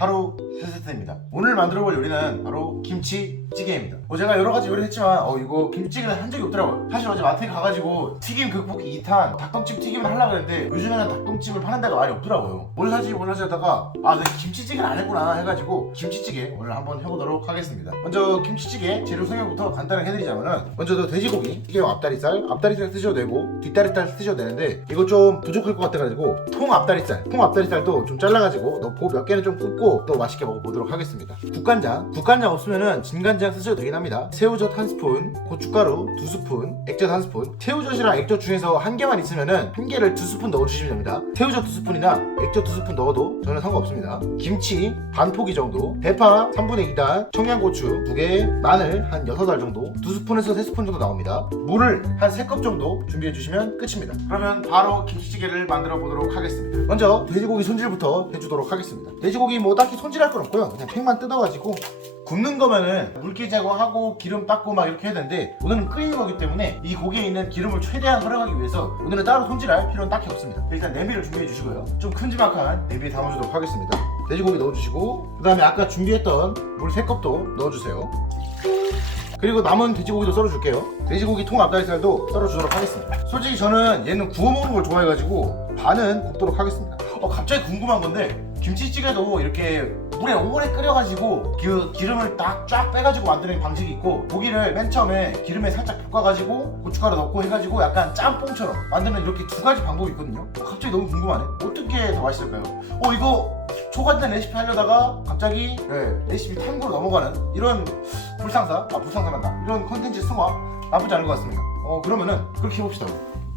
바로 세 세트입니다. 오늘 만들어볼 요리는 바로 김치찌개입니다. 제가 여러가지 요리를 했지만 이거 김치찌개는 한 적이 없더라고요. 사실 어제 마트에 가가지고 튀김 극볶이 2탄 닭똥집 튀김을 하려고 했는데 요즘에는 닭똥집을 파는 데가 많이 없더라고요. 뭘 사지 하다가 내가 김치찌개를 안 했구나 해가지고 김치찌개 오늘 한번 해보도록 하겠습니다. 먼저 김치찌개 재료 설명부터 간단하게 해드리자면은, 먼저 돼지고기, 이게 앞다리살 쓰셔도 되고 뒷다리살 쓰셔도 되는데 이거 좀 부족할 것 같아가지고 통 앞다리살도 좀 잘라가지고 넣고 몇 개는 좀 굽고 또 맛있게 먹어보도록 하겠습니다. 국간장 없으면은 진간장 쓰셔도 되긴 합니다. 새우젓 1스푼, 고춧가루 2스푼, 액젓 1스푼. 새우젓이랑 액젓 중에서 한 개만 있으면은 한 개를 2스푼 넣어주시면 됩니다. 새우젓 2스푼이나 액젓 2스푼 넣어도 저는 상관없습니다. 김치 반 포기 정도, 대파 3분의 2단, 청양고추 2개, 마늘 한 6알 정도, 2스푼에서 3스푼 정도 나옵니다. 물을 한 3컵 정도 준비해 주시면 끝입니다. 그러면 바로 김치찌개를 만들어 보도록 하겠습니다. 먼저 돼지고기 손질부터 해주도록 하겠습니다. 돼지고기 딱히 손질할 건 없고요. 그냥 팩만 뜯어가지고 굽는 거면은 물기 제거하고 기름 닦고 막 이렇게 해야 되는데, 오늘은 끓이는 거기 때문에 이 고기에 있는 기름을 최대한 활용하기 위해서 오늘은 따로 손질할 필요는 딱히 없습니다. 일단 냄비를 준비해 주시고요. 좀 큼지막한 냄비에 담아주도록 하겠습니다. 돼지고기 넣어주시고, 그 다음에 아까 준비했던 물 3컵도 넣어주세요. 그리고 남은 돼지고기도 썰어줄게요. 돼지고기 통 앞다리살도 썰어주도록 하겠습니다. 솔직히 저는 얘는 구워 먹는 걸 좋아해가지고 반은 굽도록 하겠습니다. 갑자기 궁금한 건데, 김치찌개도 이렇게 물에 오래 끓여가지고 그 기름을 딱 쫙 빼가지고 만드는 방식이 있고, 고기를 맨 처음에 기름에 살짝 볶아가지고 고춧가루 넣고 해가지고 약간 짬뽕처럼 만드는 이렇게 두 가지 방법이 있거든요. 갑자기 너무 궁금하네. 어떻게 더 맛있을까요? 이거 초간단 레시피 하려다가 갑자기 레시피 탐구로 넘어가는 이런 불상사란다. 이런 컨텐츠 승화 나쁘지 않은 것 같습니다. 그러면은 그렇게 해봅시다.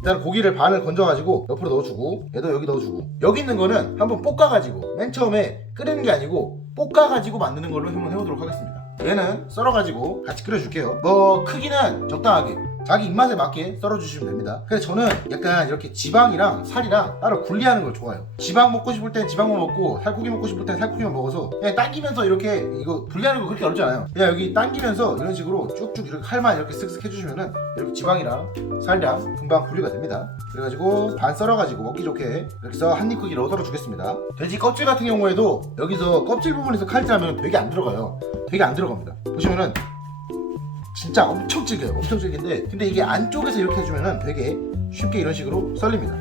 일단 고기를 반을 건져가지고 옆으로 넣어주고, 얘도 여기 넣어주고, 여기 있는 거는 한번 볶아가지고, 맨 처음에 끓이는 게 아니고 볶아가지고 만드는 걸로 한번 해보도록 하겠습니다. 얘는 썰어가지고 같이 끓여줄게요. 크기는 적당하게 자기 입맛에 맞게 썰어주시면 됩니다. 근데 저는 약간 이렇게 지방이랑 살이랑 따로 분리하는 걸 좋아해요. 지방 먹고 싶을 땐 지방만 먹고, 살코기 먹고 싶을 땐 살코기만 먹어서 그냥 당기면서 이렇게, 이거 분리하는 거 그렇게 어렵지 않아요. 그냥 여기 당기면서 이런 식으로 쭉쭉 이렇게 칼만 이렇게 쓱쓱 해주시면은 이렇게 지방이랑 살이랑 금방 분리가 됩니다. 그래가지고 반 썰어가지고 먹기 좋게 이렇게 해서 한 입 크기로 썰어주겠습니다. 돼지 껍질 같은 경우에도 여기서 껍질 부분에서 칼질하면 되게 안 들어가요. 되게 안 들어갑니다. 보시면은 진짜 엄청 질겨요. 엄청 질긴데, 근데 이게 안쪽에서 이렇게 해주면은 되게 쉽게 이런 식으로 썰립니다.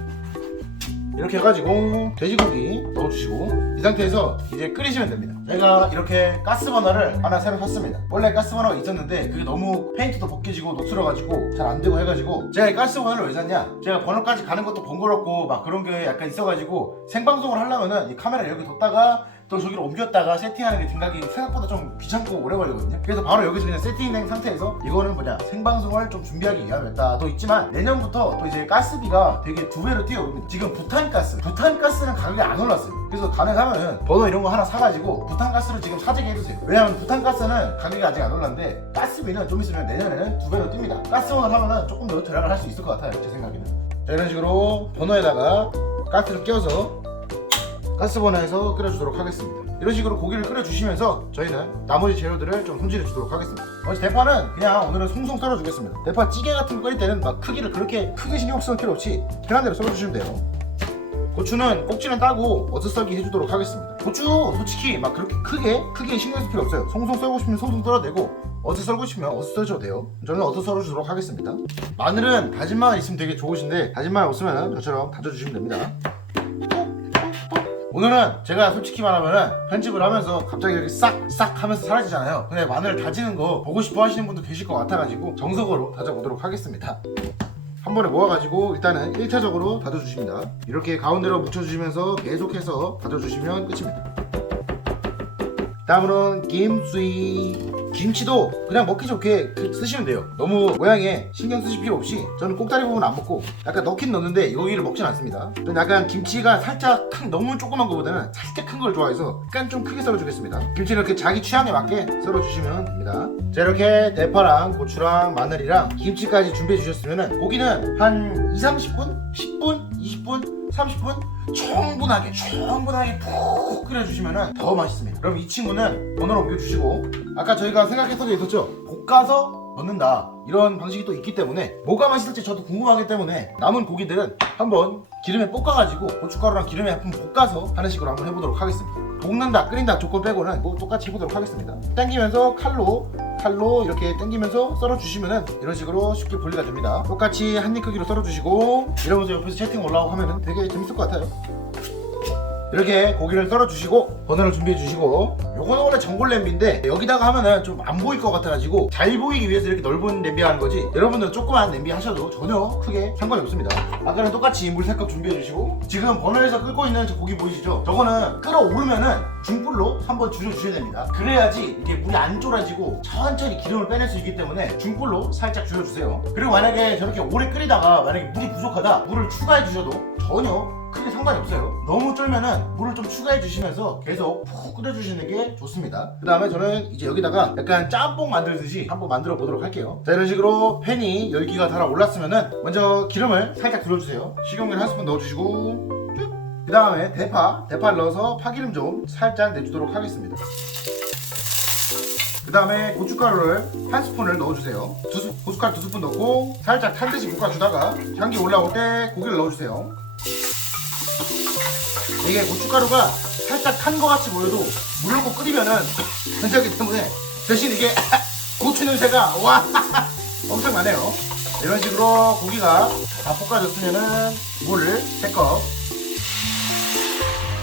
이렇게 해가지고 돼지고기 넣어주시고, 이 상태에서 이제 끓이시면 됩니다. 제가 이렇게 가스버너를 하나 새로 샀습니다. 원래 가스버너가 있었는데 그게 너무 페인트도 벗겨지고 녹슬어가지고 잘 안되고 해가지고, 제가 이 가스버너를 왜 샀냐, 제가 버너까지 가는 것도 번거롭고 막 그런 게 약간 있어가지고 생방송을 하려면은 이 카메라 여기 뒀다가 또 저기로 옮겼다가 세팅하는 게 생각이 생각보다 좀 귀찮고 오래 걸리거든요. 그래서 바로 여기서 그냥 세팅된 상태에서, 이거는 생방송을 좀 준비하기 위함이었다 또 있지만, 내년부터 또 이제 가스비가 되게 2배로 뛰어오릅니다. 지금 부탄가스는 가격이 안 올랐어요. 그래서 가능하면은 버너 이런 거 하나 사가지고 부탄가스를 지금 사재기 해주세요. 왜냐면 부탄가스는 가격이 아직 안 올랐는데 가스비는 좀 있으면 내년에는 2배로 뜹니다. 가스원을 하면은 조금 더 절약을 할 수 있을 것 같아요, 제 생각에는. 자, 이런 식으로 버너에다가 가스를 껴서 가스버너에서 끓여주도록 하겠습니다. 이런 식으로 고기를 끓여주시면서 저희는 나머지 재료들을 좀 손질해 주도록 하겠습니다. 대파는 그냥 오늘은 송송 썰어주겠습니다. 대파 찌개 같은 거 끓일 때는 막 크기를 그렇게 크게 신경 쓸 필요 없이 편한 대로 썰어주시면 돼요. 고추는 꼭지는 따고 어슷썰기 해주도록 하겠습니다. 고추 솔직히 막 그렇게 크게 신경 쓸 필요 없어요. 송송 썰고 싶으면 송송 썰어내고, 어슷 썰고 싶으면 어슷 썰어줘도 돼요. 저는 어슷 썰어주도록 하겠습니다. 마늘은 다진 마늘 있으면 되게 좋으신데, 다진 마늘 없으면 저처럼 다져주시면 됩니다. 오늘은 제가 솔직히 말하면은 편집을 하면서 갑자기 이렇게 싹 하면서 사라지잖아요. 근데 마늘 다지는 거 보고 싶어 하시는 분도 계실 것 같아가지고 정석으로 다져보도록 하겠습니다. 한 번에 모아가지고 일단은 1차적으로 다져주십니다. 이렇게 가운데로 묻혀주시면서 계속해서 다져주시면 끝입니다. 다음으로는 김치도 그냥 먹기 좋게 쓰시면 돼요. 너무 모양에 신경 쓰실 필요 없이, 저는 꼭다리 부분 안 먹고 약간 넣긴 넣는데 여기를 먹진 않습니다. 저는 약간 김치가 살짝 너무 조그만 거보다는 살짝 큰 걸 좋아해서 약간 좀 크게 썰어주겠습니다. 김치는 이렇게 자기 취향에 맞게 썰어주시면 됩니다. 자, 이렇게 대파랑 고추랑 마늘이랑 김치까지 준비해 주셨으면 고기는 한 2-30분? 10분? 20분? 30분? 충분하게 푹 끓여주시면 더 맛있습니다. 그럼 이 친구는 버너로 옮겨주시고, 아까 저희가 생각했던 게 있었죠? 볶아서 넣는다, 이런 방식이 또 있기 때문에 뭐가 맛있을지 저도 궁금하기 때문에 남은 고기들은 한번 기름에 볶아가지고 고춧가루랑 기름에 한번 볶아서 하는 식으로 한번 해보도록 하겠습니다. 볶는다 끓인다 조건 빼고는 뭐 똑같이 해보도록 하겠습니다. 당기면서 칼로 이렇게 당기면서 썰어주시면은 이런 식으로 쉽게 분리가 됩니다. 똑같이 한 입 크기로 썰어주시고 이러면서 옆에서 채팅 올라오고 하면은 되게 재밌을 것 같아요. 이렇게 고기를 썰어주시고 버너를 준비해주시고 요거는 원래 전골 냄비인데 여기다가 하면은 좀 안 보일 것 같아가지고 잘 보이기 위해서 이렇게 넓은 냄비 하는 거지, 여러분들은 조그만 냄비 하셔도 전혀 크게 상관이 없습니다. 아까랑 똑같이 물 3컵 준비해주시고 지금 버너에서 끓고 있는 저 고기 보이시죠? 저거는 끓어오르면은 중불로 한번 줄여주셔야 됩니다. 그래야지 이게 물이 안 쫄아지고 천천히 기름을 빼낼 수 있기 때문에 중불로 살짝 줄여주세요. 그리고 만약에 저렇게 오래 끓이다가 만약에 물이 부족하다 물을 추가해 주셔도 전혀 크게 상관이 없어요. 너무 쫄면은 물을 좀 추가해 주시면서 계속 푹 끓여 주시는 게 좋습니다. 그 다음에 저는 이제 여기다가 약간 짬뽕 만들듯이 한번 만들어 보도록 할게요. 자, 이런 식으로 팬이 열기가 달아 올랐으면은 먼저 기름을 살짝 둘러주세요. 식용유 한 스푼 넣어주시고 그 다음에 대파를 넣어서 파기름 좀 살짝 내주도록 하겠습니다. 그 다음에 고춧가루를 한 스푼을 넣어주세요. 고춧가루 2스푼 넣고 살짝 탄 듯이 볶아주다가 향기 올라올 때 고기를 넣어주세요. 이게 고춧가루가 살짝 탄 것 같이 보여도 물 넣고 끓이면은 괜찮기 때문에 대신 이게 고추 냄새가 와 엄청 나네요. 이런 식으로 고기가 다 볶아졌으면은 물을 3컵.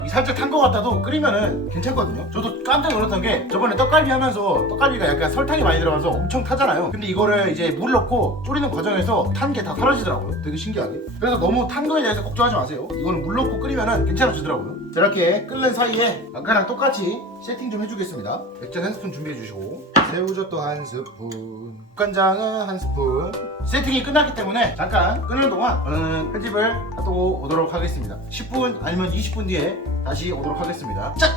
살짝 탄 것 같아도 끓이면은 괜찮거든요. 저도 깜짝 놀랐던 게 저번에 떡갈비 하면서 떡갈비가 약간 설탕이 많이 들어가서 엄청 타잖아요. 근데 이거를 이제 물 넣고 졸이는 과정에서 탄 게 다 사라지더라고요. 되게 신기하게. 그래서 너무 탄 거에 대해서 걱정하지 마세요. 이거는 물 넣고 끓이면은 괜찮아지더라고요. 자, 이렇게 끓는 사이에 아까랑 똑같이 세팅 좀 해주겠습니다. 액젓 한 스푼 준비해주시고 새우젓도 한 스푼, 간장은 한 스푼. 세팅이 끝났기 때문에 잠깐 끓는 동안 저는 편집을 하고 오도록 하겠습니다. 10분 아니면 20분 뒤에 다시 오도록 하겠습니다. 짠!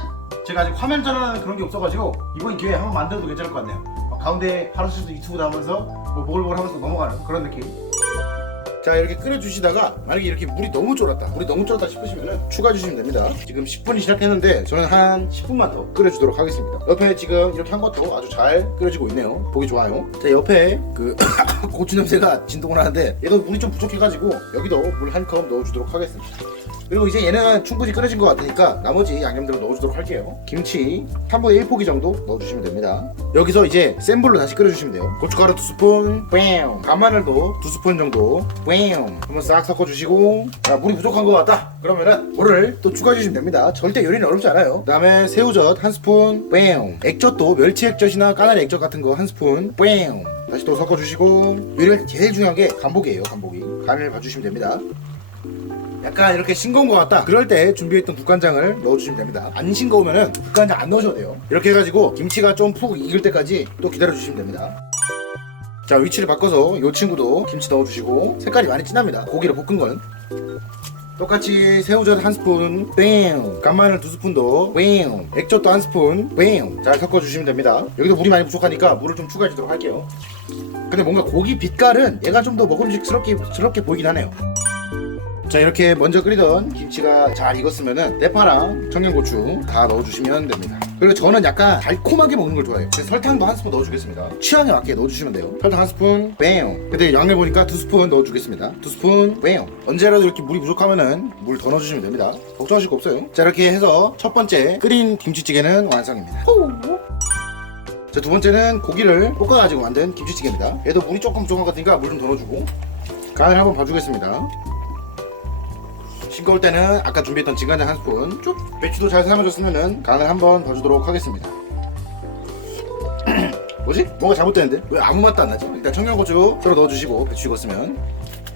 제가 아직 화면 전환하는 그런 게 없어가지고 이번 기회에 한번 만들어도 괜찮을 것 같네요. 가운데 파라슈트 유튜브 나오면서 뭐 보글보글 하면서 넘어가는 그런 느낌. 자, 이렇게 끓여주시다가 만약에 이렇게 물이 너무 쫄았다 싶으시면 추가해 주시면 됩니다. 지금 10분이 시작했는데 저는 한 10분만 더 끓여주도록 하겠습니다. 옆에 지금 이렇게 한 것도 아주 잘 끓여지고 있네요. 보기 좋아요. 자, 옆에 그 고추 냄새가 진동을 하는데 얘도 물이 좀 부족해가지고 여기도 물 한 컵 넣어주도록 하겠습니다. 그리고 이제 얘는 충분히 끓여진 것 같으니까 나머지 양념들을 넣어주도록 할게요. 김치 3분의 1포기 정도 넣어주시면 됩니다. 여기서 이제 센 불로 다시 끓여주시면 돼요. 고춧가루 2스푼, 간마늘도 2스푼 정도 한번 싹 섞어주시고, 자, 물이 부족한 것 같다 그러면은 물을 또 추가해주시면 됩니다. 절대 요리는 어렵지 않아요. 그 다음에 새우젓 한 스푼, 액젓도 멸치 액젓이나 까나리 액젓 같은 거 한 스푼, 다시 또 섞어주시고, 요리할 때 제일 중요한 게 간복이에요. 간을 봐주시면 됩니다. 약간 이렇게 싱거운 것 같다 그럴 때 준비했던 국간장을 넣어주시면 됩니다. 안 싱거우면은 국간장 안 넣으셔도 돼요. 이렇게 해가지고 김치가 좀 푹 익을 때까지 또 기다려주시면 됩니다. 자, 위치를 바꿔서 이 친구도 김치 넣어주시고, 색깔이 많이 진합니다. 고기를 볶은 거는 똑같이 새우젓 한 스푼, 간마늘 2스푼 더, 액젓도 한 스푼, 잘 섞어주시면 됩니다. 여기도 물이 많이 부족하니까 물을 좀 추가해 주도록 할게요. 근데 뭔가 고기 빛깔은 얘가 좀 더 먹음직스럽게 보이긴 하네요. 자, 이렇게 먼저 끓이던 김치가 잘 익었으면은 대파랑 청양고추 다 넣어주시면 됩니다. 그리고 저는 약간 달콤하게 먹는 걸 좋아해요. 그래서 설탕도 한 스푼 넣어주겠습니다. 취향에 맞게 넣어주시면 돼요. 설탕 한 스푼, 근데 양을 보니까 2스푼 넣어주겠습니다. 2스푼, 언제라도 이렇게 물이 부족하면은 물 더 넣어주시면 됩니다. 걱정하실 거 없어요. 자, 이렇게 해서 첫 번째 끓인 김치찌개는 완성입니다. 자, 두 번째는 고기를 볶아가지고 만든 김치찌개입니다. 얘도 물이 조금 부족한 것 같으니까 물 좀 더 넣어주고 간을 한번 봐주겠습니다. 싱거울 때는 아까 준비했던 진간장 한 스푼, 쭉 배추도 잘 삶아줬으면은 간을 한번 봐주도록 하겠습니다. 뭐지? 뭔가 잘못되는데? 왜 아무 맛도 안 나죠? 일단 청양고추 썰어 넣어주시고, 배추 익었으면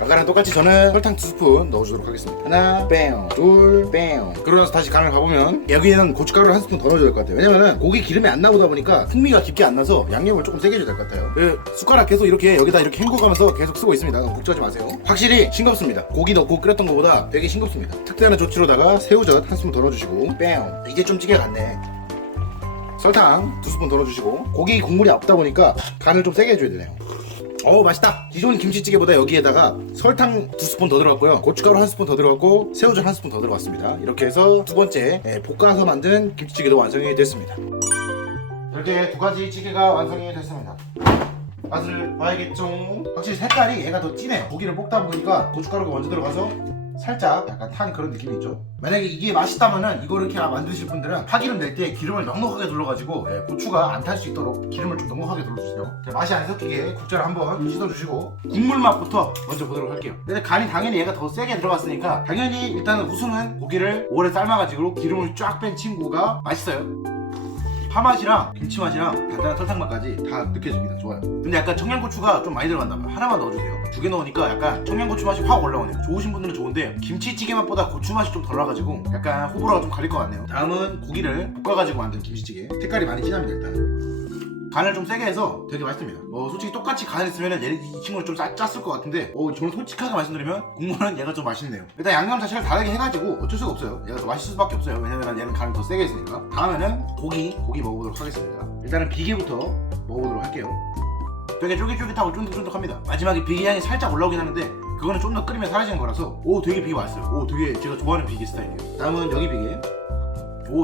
아까랑 똑같이 저는 설탕 2스푼 넣어주도록 하겠습니다. 하나, 둘, 그러고 나서 다시 간을 봐보면 여기에는 고춧가루를 한 스푼 더 넣어줘야 될 것 같아요. 왜냐면은 고기 기름이 안 나오다 보니까 풍미가 깊게 안 나서 양념을 조금 세게 해줘야 될 것 같아요. 그 숟가락 계속 이렇게 여기다 이렇게 헹궈가면서 계속 쓰고 있습니다. 걱정하지 마세요. 확실히 싱겁습니다. 고기 넣고 끓였던 것보다 되게 싱겁습니다. 특별한 조치로다가 새우젓 한 스푼 더 넣어주시고, 이제 좀 찌개 같네. 설탕 2스푼 더 넣어주시고, 고기 국물이 없다 보니까 간을 좀 세게 해줘야 되네요. 맛있다. 기존 김치찌개보다 여기에다가 설탕 2스푼 더 들어갔고요, 고춧가루 한 스푼 더 들어갔고, 새우젓 한 스푼 더 들어갔습니다. 이렇게 해서 두 번째 볶아서 만든 김치찌개도 완성이 됐습니다. 이렇게 두 가지 찌개가 완성이 됐습니다. 맛을 봐야겠죠. 확실히 색깔이 얘가 더 진해요. 고기를 볶다 보니까 고춧가루가 먼저 들어가서 살짝 약간 탄 그런 느낌이 있죠. 만약에 이게 맛있다면은 이거를 이렇게 만드실 분들은 파기름 낼 때 기름을 넉넉하게 둘러가지고 고추가 안 탈 수 있도록 기름을 좀 넉넉하게 둘러주세요. 맛이 안 섞이게 국자를 한번 씻어주시고 국물 맛부터 먼저 보도록 할게요. 근데 간이 당연히 얘가 더 세게 들어갔으니까 당연히 일단은 우선은 고기를 오래 삶아가지고 기름을 쫙 뺀 친구가 맛있어요. 파맛이랑 김치맛이랑 단단한 설탕맛까지 다 느껴집니다. 좋아요. 근데 약간 청양고추가 좀 많이 들어간다면 하나만 넣어주세요. 2개 넣으니까 약간 청양고추 맛이 확 올라오네요. 좋으신 분들은 좋은데 김치찌개 맛보다 고추 맛이 좀 덜 나가지고 약간 호불호가 좀 가릴 것 같네요. 다음은 고기를 볶아가지고 만든 김치찌개. 색깔이 많이 진합니다. 일단 간을 좀 세게 해서 되게 맛있습니다. 솔직히 똑같이 간을 했으면 이 친구는 좀 짰을 것 같은데 저는 솔직하게 말씀드리면 국물은 얘가 좀 맛있네요. 일단 양념 자체를 다르게 해가지고 어쩔 수가 없어요. 얘가 더 맛있을 수밖에 없어요. 왜냐면 얘는 간을 더 세게 했으니까. 다음에는 고기 먹어보도록 하겠습니다. 일단은 비계부터 먹어보도록 할게요. 되게 쫄깃쫄깃하고 쫀득쫀득합니다. 마지막에 비계 향이 살짝 올라오긴 하는데 그거는 좀 더 끓이면 사라지는 거라서 되게 비계 맛있어요. 되게 제가 좋아하는 비계 스타일이에요. 다음은 여기 비계.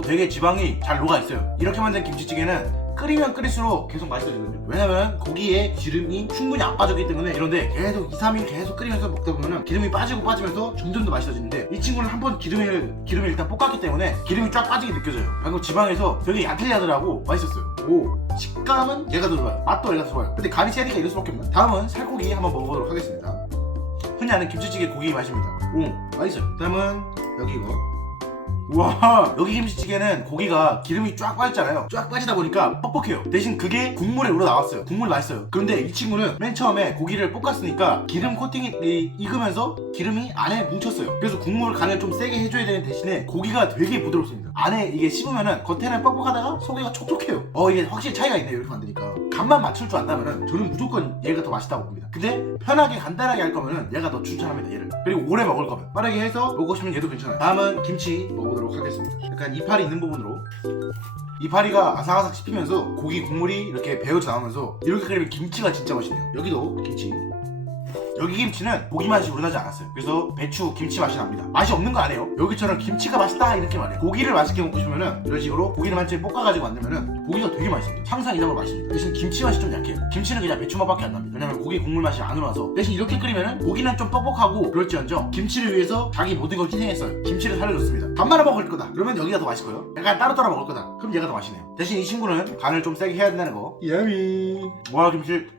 되게 지방이 잘 녹아있어요. 이렇게 만든 김치찌개는 끓이면 끓일수록 계속 맛있어지거든요. 왜냐면 고기에 기름이 충분히 안 빠졌기 때문에. 이런데 계속 2-3일 계속 끓이면서 먹다 보면 기름이 빠지면서 점점 더 맛있어지는데 이 친구는 한번 기름을 일단 볶았기 때문에 기름이 쫙 빠지게 느껴져요. 방금 지방에서 되게 야들야들하고 맛있었어요. 식감은 얘가 더 좋아요. 맛도 얘가 더 좋아요. 근데 간이 세니까 이럴 수밖에 없네. 다음은 살코기 한번 먹어보도록 하겠습니다. 흔히 아는 김치찌개 고기 맛입니다. 맛있어요. 다음은 여기 이거. 우와, 여기 김치찌개는 고기가 기름이 쫙 빠졌잖아요. 쫙 빠지다 보니까 뻑뻑해요. 대신 그게 국물에 우러나왔어요. 국물 맛있어요. 그런데 이 친구는 맨 처음에 고기를 볶았으니까 기름 코팅이 익으면서 기름이 안에 뭉쳤어요. 그래서 국물 간을 좀 세게 해줘야 되는 대신에 고기가 되게 부드럽습니다. 안에 이게 씹으면은 겉에는 뻑뻑하다가 속에가 촉촉해요. 이게 확실히 차이가 있네요. 이렇게 만드니까. 간만 맞출 줄 안다면은 저는 무조건 얘가 더 맛있다고 봅니다. 근데 편하게 간단하게 할 거면은 얘가 더 추천합니다. 얘를. 그리고 오래 먹을 거면 빠르게 해서 먹고 싶으면 얘도 괜찮아요. 다음은 김치 먹어보도록 하겠습니다. 약간 이파리 있는 부분으로. 이파리가 아삭아삭 씹히면서 고기 국물이 이렇게 배어져 나오면서 이렇게 끓이면 김치가 진짜 맛있네요. 여기도 김치. 여기 김치는 고기 맛이 우러나지 않았어요. 그래서 배추 김치 맛이 납니다. 맛이 없는 거 아니에요. 여기처럼 김치가 맛있다 이렇게 말해요. 고기를 맛있게 먹고 싶으면은 이런 식으로 고기를 한채 볶아가지고 만들면은 고기가 되게 맛있습니다. 상상 이상으로 맛있습니다. 대신 김치 맛이 좀 약해요. 김치는 그냥 배추 맛밖에 안 납니다. 왜냐면 고기 국물 맛이 안 우러나서. 대신 이렇게 끓이면은 고기는 좀 뻑뻑하고 그럴지언정 김치를 위해서 자기 모든 걸 희생했어요. 김치를 살려줬습니다. 밥 말아 먹을 거다 그러면 여기가 더 맛있고요. 약간 따로따로 먹을 거다 그럼 얘가 더 맛있네요. 대신 이 친구는 간을 좀 세게 해야 된다는 거. 야미. 와, 김치.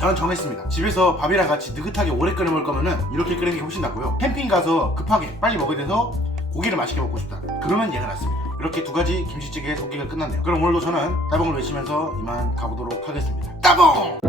저는 정했습니다. 집에서 밥이랑 같이 느긋하게 오래 끓여 먹을 거면은 이렇게 끓이는 게 훨씬 낫고요. 캠핑 가서 급하게 빨리 먹어야 돼서 고기를 맛있게 먹고 싶다 그러면 얘가 낫습니다. 이렇게 두 가지 김치찌개 소개가 끝났네요. 그럼 오늘도 저는 따봉을 외치면서 이만 가보도록 하겠습니다. 따봉!